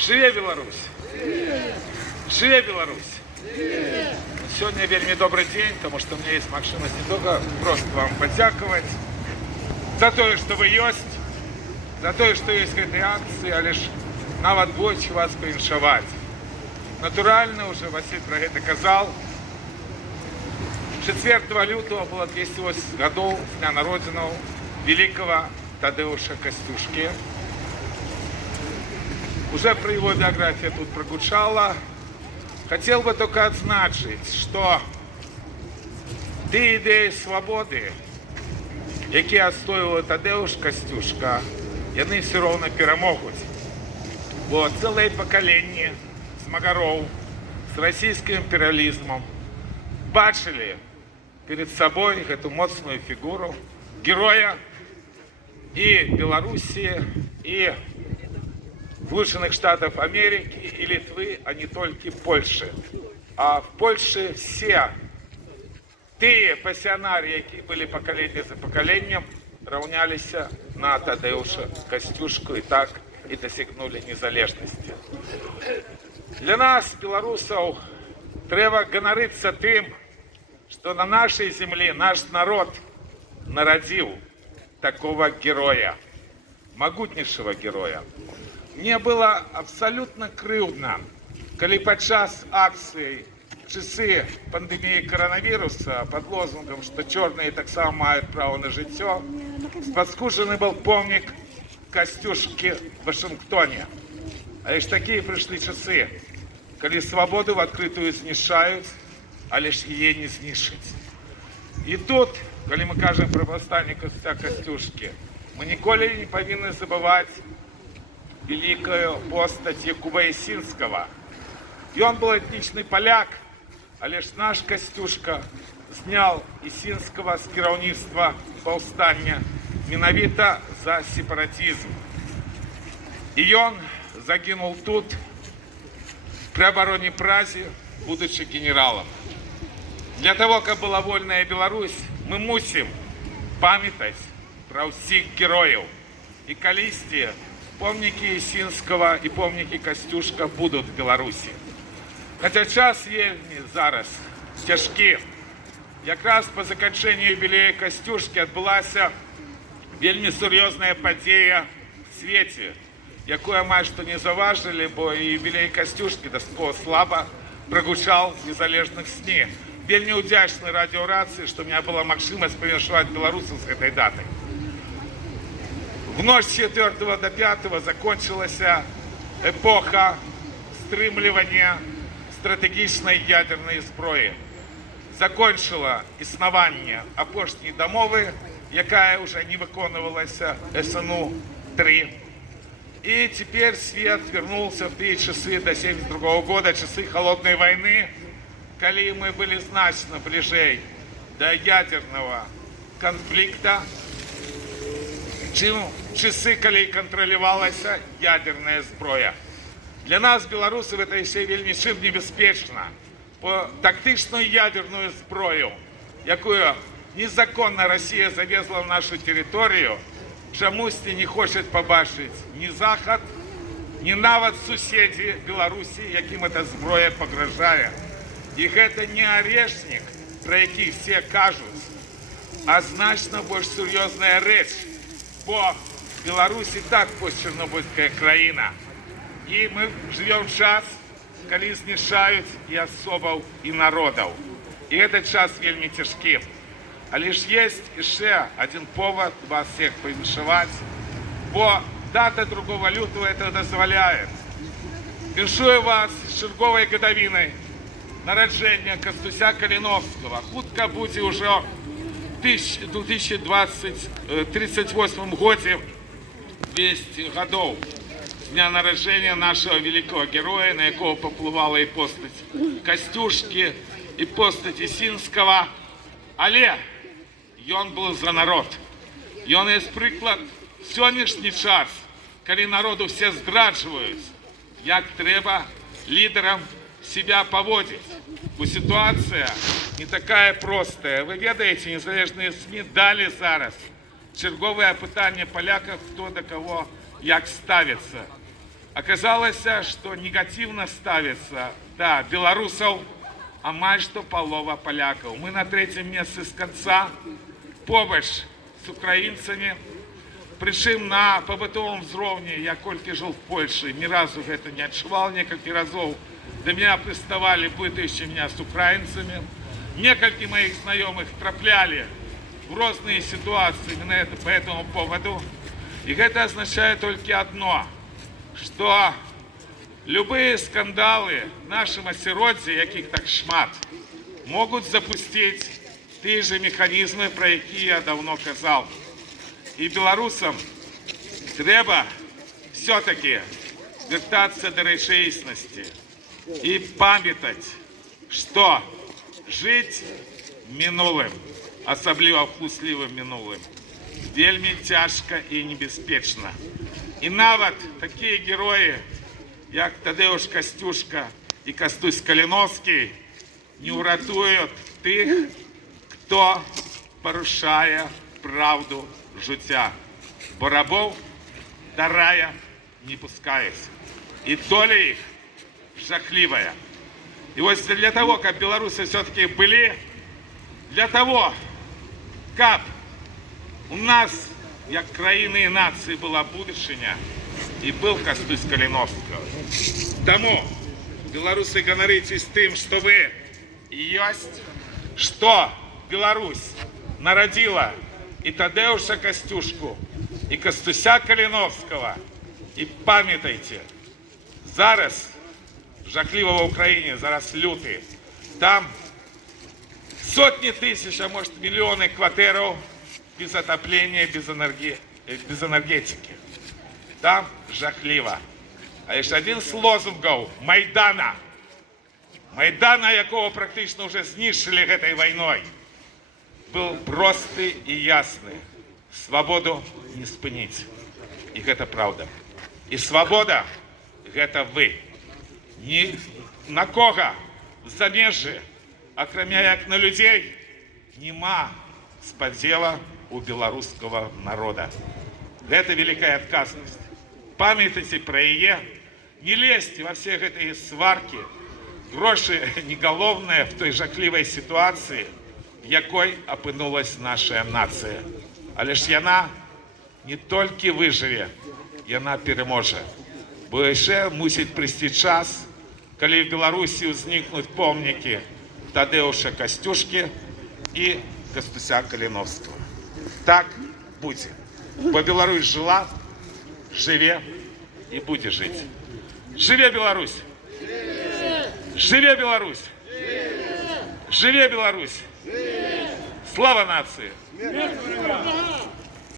Жыве Беларусь! Жыве Беларусь! Сегодня вельмі добрый день, потому что у меня есть возможность не только просто вам подяковать за то, что вы есть, за то, что есть этой акции, а лишь нават больше вас павіншаваць. Натурально, уже Василь про это казал, 4 лютого было 280 годов с дня народзінаў великого Тадеуша Костюшки. Уже про его биографию тут прогучало. Хотел бы только отзначить, что те идеи свободы, якія адстойваў Тадеуш Костюшка, яны все равно перамогуць. Бо целое поколение змагароў с российским империализмом бачили перед собой эту моцную фигуру героя и Белоруссии, и Соединенных Штатов Америки, и Литвы, а не только Польши. А в Польше все те пассионары, которые были поколение за поколением, равнялись на Тадеуша Костюшку и так и досягнули незалежности. Для нас, белорусов, треба ганарыцца тем, что на нашей земле наш народ народил такого героя, могутнейшего героя. Мне было абсолютно крыўдна, калі падчас акций в часы пандемии коронавируса под лозунгом, что черные таксама мают право на жыццё, спаскужаны был помник Костюшки в Вашингтоне. А лишь такие пришли часы, когда свободу в открытую знішаюць, а лишь ее не знішыць. И тут, когда мы кажем про восстание Костюшки, мы николи не повинны забывать великую постать Якуба Ясинского. И он был этничный поляк, а лишь наш Костюшка снял Ясинского с кіраўніцтва паўстання менавіта за сепаратизм. И он загинул тут, при обороне Прази, будучи генералом. Для того, как была вольная Беларусь, мы мусим памятать про всех героев. И калісьці помники Ясинского и помники Костюшка будут в Беларуси. Хотя час вельмі зараз цяжкі. Якраз по заканчэнню юбілея Костюшки адбылася вельмі сур'ёзная падзея в свеце, якую амаль што не заўважылі, бо і юбілей Костюшки дастаткова слаба прагучаў в незалежных СМИ. Вельмі удзячны радиорации, что у меня была магчымасць павіншаваць беларусаў с этой датой. В ночь с 4 до 5 закончилась эпоха стрымлівання стратегічнай ядерной зброі. Закончила існаванне апошняй дамовы, якая уже не выконывалася СНУ-3. И теперь свет вернулся в те часы до 1972 года, часы холодной войны, когда мы были значно ближе до ядерного конфликта, чем часы, когда контролировалась ядерная зброя. Для нас, белорусов, это еще вельмі чым небяспечна, бо тактичную ядерную зброю, якую незаконно Россия завезла в нашу территорию, чамусьці не хочет побачить ни Захад, ни нават суседи Беларуси, яким эта зброя погрожает. И это не орешник, про який все кажут, а значно больш сур'ёзная рэч, бо Беларусь и так постчернобыльская краіна. И мы живем в час, когда знішаюць и особов, и народов. И этот час вельмі цяжкі. А лишь есть еще один повод вас всех павіншаваць, бо дата 2 лютого это дозволяет. Віншую вас с чарговой гадавінай нараджэння Костуся Каліновского. Хутка будзе ўжо в 2038 годзе 200 годов с дня нараджэння нашего великого героя, на якого поплывала и постать Костюшки, и постать Ясинского. Але ён был за народ. Ён есть приклад сённяшні час, калі народу все здраджваюць, як трэба лидерам себя поводить. Бо ситуация не такая простая. Вы ведаете, незалежные СМИ дали зараз черговое пытание поляков, кто до кого як ставится. Оказалось, что негативно ставится до белорусов, амаль што палова поляков. Мы на третьем месте с конца, побач с украинцами. Причем на побытовом взровне, я кольки жил в Польше, ни разу это не отшивал, несколько разов до меня приставали, пытающие меня с украинцами. Несколько моих знакомых трапляли в разные ситуации именно по этому поводу. И это означает только одно, что любые скандалы в нашем осероде, яких так шмат, могут запустить те же механизмы, про які я давно казал. И белорусам треба все-таки вертаться до речейсности и памятать, что жить минулым, особливо вкусливым минулым, вельми тяжко и небеспечно. И нават такие герои, як Тадеуш Костюшка и Костусь Калиновский, не уратуют тих, кто порушає правду життя. Бо рабов до рая не пускается. И доля их жахливая. И вот для того, как белорусы все-таки были, для того, как у нас, як країни і нації, була будущее, и был Костусь Калиновского. Тому белорусы ганаритесь тем, что вы есть, что Беларусь народила и Тадеуша Костюшку, и Костуся Калиновского. И пам'ятайте, зараз жахливо в Украине, зараз люты. Там сотни тысяч, а может миллионы квартиров без отопления, без энергетики. Там жахливо. А еще один з лозунгов Майдана, якого практично уже знищили этой войной, был простый и ясный. Свободу не спынить. И это правда. И свобода – это вы. Ни на кого в замежжі, окромя як на людей, нема сподела у белорусского народа. Это великая отказность. Памятайте про ее, не лезьте во все эти сварки, гроши неголовные в той жахливой ситуации, в якой опинулась наша нація. Але ж яна не тільки виживе, яна переможе. Бо ще мусить прийти час, коли в Білорусі возникнуть помники Тадеуша Костюшки і Костуся Калиновского. Так буде. Бо Білорусь жила, живе і буде жити. Живе Беларусь! Живе Беларусь! Живе Беларусь! Слава нации!